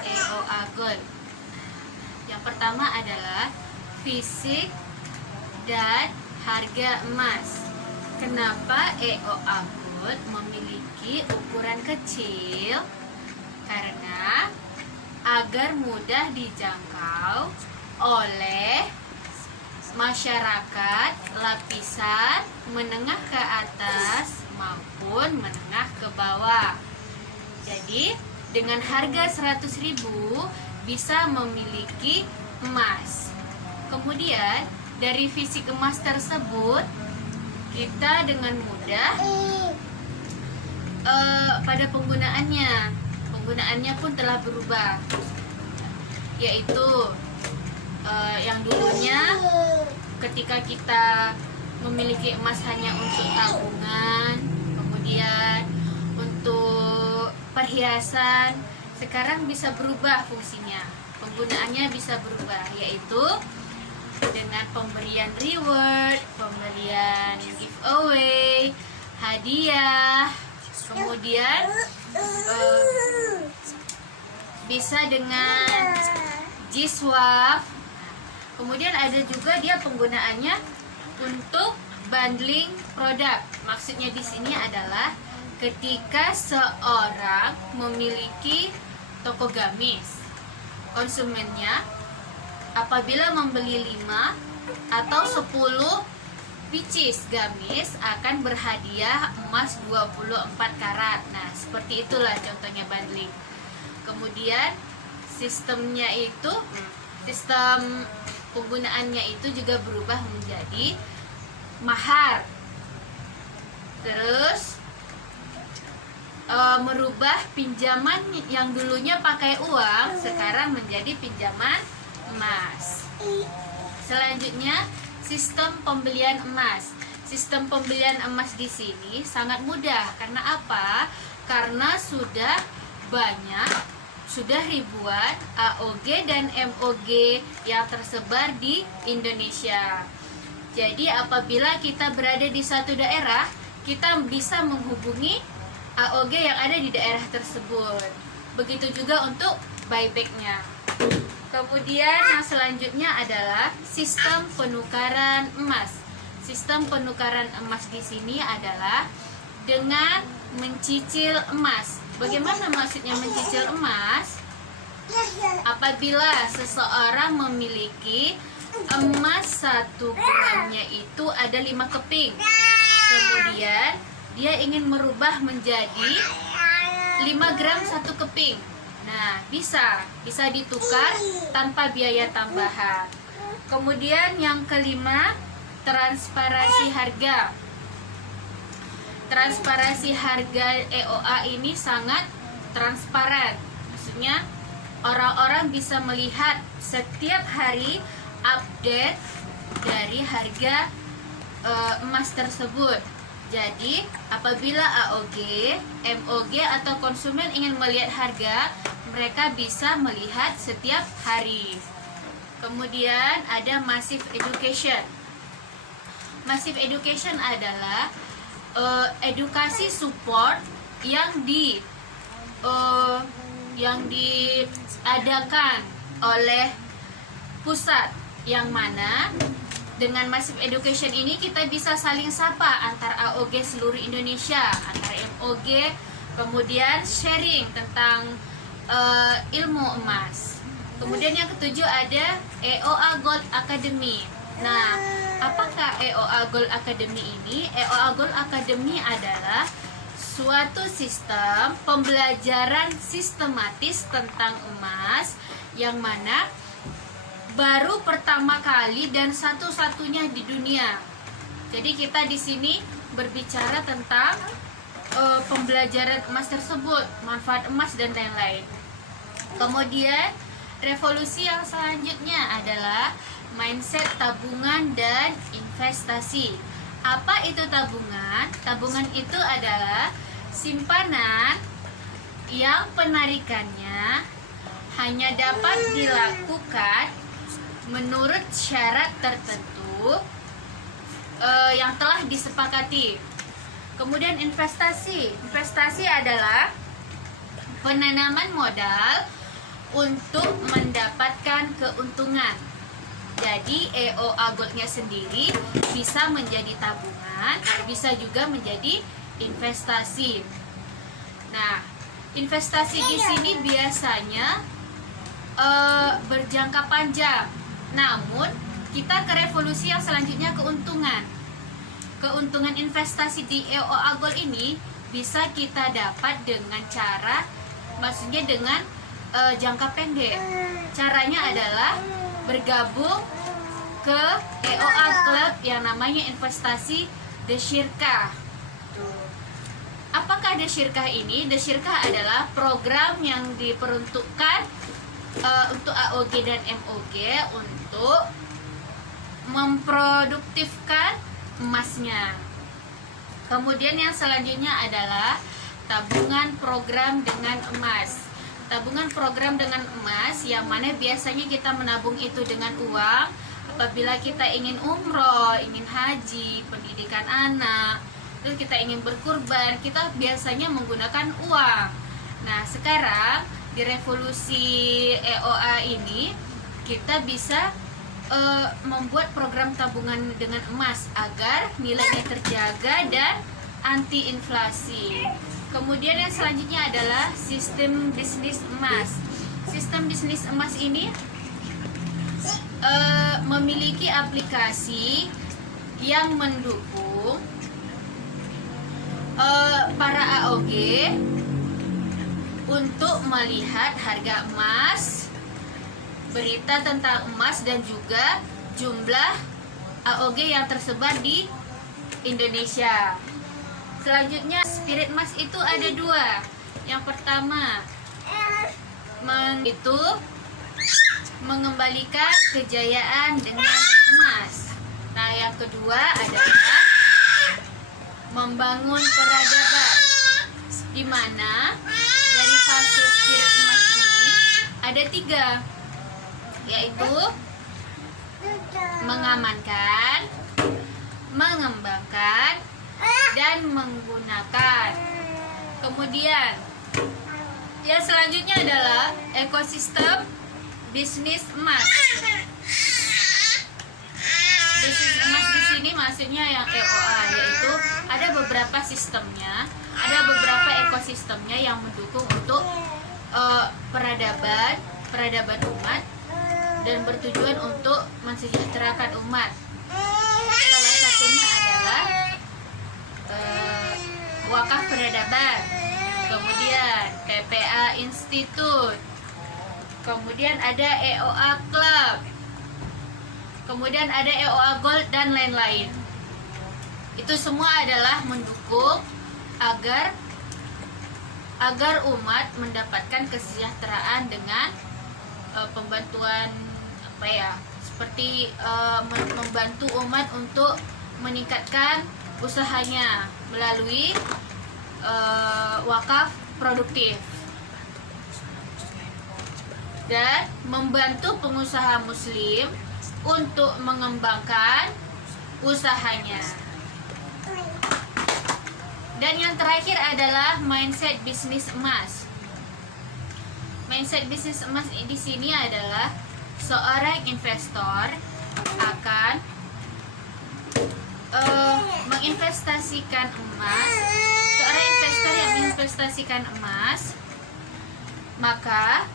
EOA Gold. Yang pertama adalah fisik dan harga emas. Kenapa EOA Gold memiliki ukuran kecil? Karena agar mudah dijangkau oleh masyarakat lapisan menengah ke atas maupun menengah ke bawah. Jadi dengan harga 100.000 bisa memiliki emas. Kemudian dari fisik emas tersebut kita dengan mudah pada penggunaannya pun telah berubah, yaitu yang dulunya ketika kita memiliki emas hanya untuk tabungan, kemudian untuk perhiasan, sekarang bisa berubah fungsinya, penggunaannya bisa berubah, yaitu dengan pemberian reward, pemberian giveaway, hadiah, kemudian bisa dengan G-Swap. Kemudian ada juga dia penggunaannya untuk bundling produk. Maksudnya di sini adalah ketika seorang memiliki toko gamis, konsumennya apabila membeli 5 atau 10 pieces gamis akan berhadiah emas 24 karat. Nah, seperti itulah contohnya bundling. Kemudian sistem penggunaannya itu juga berubah menjadi mahar. Terus merubah pinjaman yang dulunya pakai uang sekarang menjadi pinjaman emas. Selanjutnya sistem pembelian emas. Sistem pembelian emas di sini sangat mudah. Karena apa? Karena sudah ribuan AOG dan MOG yang tersebar di Indonesia. Jadi apabila kita berada di satu daerah, kita bisa menghubungi AOG yang ada di daerah tersebut. Begitu juga untuk buyback-nya. Kemudian yang selanjutnya adalah sistem penukaran emas. Sistem penukaran emas di sini adalah dengan mencicil emas. Bagaimana maksudnya mencicil emas? Apabila seseorang memiliki emas 1 gramnya itu ada 5 keping, kemudian dia ingin merubah menjadi 5 gram 1 keping. Nah, bisa ditukar tanpa biaya tambahan. Kemudian yang kelima, transparansi harga. Transparansi harga EOA ini sangat transparan. Maksudnya orang-orang bisa melihat setiap hari update dari harga emas tersebut. Jadi apabila AOG, MOG atau konsumen ingin melihat harga, mereka bisa melihat setiap hari. Kemudian ada massive education. Massive education adalah edukasi support yang diadakan oleh pusat, yang mana dengan massive education ini kita bisa saling sapa antar AOG seluruh Indonesia, antar MOG, kemudian sharing tentang ilmu emas. Kemudian yang ketujuh ada EOA Gold Academy. Nah, apakah EOA Gold Academy ini? EOA Gold Academy adalah suatu sistem pembelajaran sistematis tentang emas yang mana baru pertama kali dan satu-satunya di dunia. Jadi kita di sini berbicara tentang pembelajaran emas tersebut, manfaat emas dan lain-lain. Kemudian revolusi yang selanjutnya adalah mindset tabungan dan investasi. Apa itu tabungan? Tabungan itu adalah simpanan yang penarikannya hanya dapat dilakukan menurut syarat tertentu yang telah disepakati. Kemudian investasi. Investasi adalah penanaman modal untuk mendapatkan keuntungan. Jadi EOA Goldnya sendiri bisa menjadi tabungan, bisa juga menjadi investasi. Nah, investasi di sini biasanya berjangka panjang. Namun kita ke revolusi yang selanjutnya, keuntungan. Keuntungan investasi di EOA Gold ini bisa kita dapat dengan cara, maksudnya dengan jangka pendek. Caranya adalah bergabung ke EOA Club yang namanya investasi The Shirkah. Apakah The Shirkah ini? The Shirkah adalah program yang diperuntukkan untuk AOG dan MOG untuk memproduktifkan emasnya. Kemudian yang selanjutnya adalah tabungan program dengan emas. Tabungan program dengan emas yang mana biasanya kita menabung itu dengan uang apabila kita ingin umroh, ingin haji, pendidikan anak, terus kita ingin berkurban, kita biasanya menggunakan uang. Nah, sekarang di revolusi EOA ini kita bisa membuat program tabungan dengan emas agar nilainya terjaga dan anti inflasi. Kemudian yang selanjutnya adalah sistem bisnis emas. Sistem bisnis emas ini memiliki aplikasi yang mendukung para AOG untuk melihat harga emas, berita tentang emas, dan juga jumlah AOG yang tersebar di Indonesia. Selanjutnya, spirit emas itu ada dua. Yang pertama, itu mengembalikan kejayaan dengan emas. Nah, yang kedua adalah membangun peradaban, di mana dari fase spirit emas ini ada tiga, yaitu mengamankan, mengembangkan, dan menggunakan. Kemudian yang selanjutnya adalah ekosistem bisnis emas. Bisnis emas di sini maksudnya yang EOA, yaitu ada beberapa sistemnya, ada beberapa ekosistemnya yang mendukung untuk peradaban umat dan bertujuan untuk mensejahterakan umat. Salah satunya adalah wakaf peradaban, kemudian PPA Institute, kemudian ada EOA Club, kemudian ada EOA Gold, dan lain-lain. Itu semua adalah mendukung agar umat mendapatkan kesejahteraan dengan pembantuan seperti membantu umat untuk meningkatkan usahanya melalui wakaf produktif, dan membantu pengusaha muslim untuk mengembangkan usahanya. Dan yang terakhir adalah mindset bisnis emas. Mindset bisnis emas di sini adalah seorang investor akan menginvestasikan emas. Seorang investor yang menginvestasikan emas, maka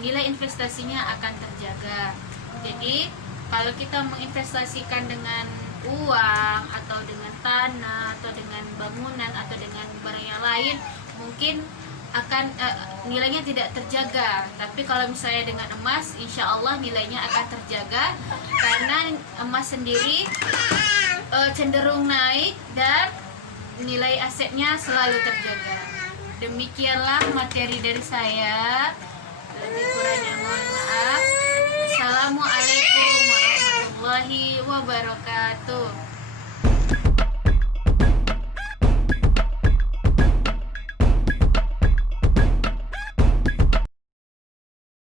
nilai investasinya akan terjaga. Jadi kalau kita menginvestasikan dengan uang atau dengan tanah atau dengan bangunan atau dengan barang yang lain, mungkin akan nilainya tidak terjaga. Tapi kalau misalnya dengan emas, insya Allah nilainya akan terjaga karena emas sendiri cenderung naik dan nilai asetnya selalu terjaga. Demikianlah materi dari saya. Lebih kurangnya mohon maaf. Assalamualaikum warahmatullahi wabarakatuh.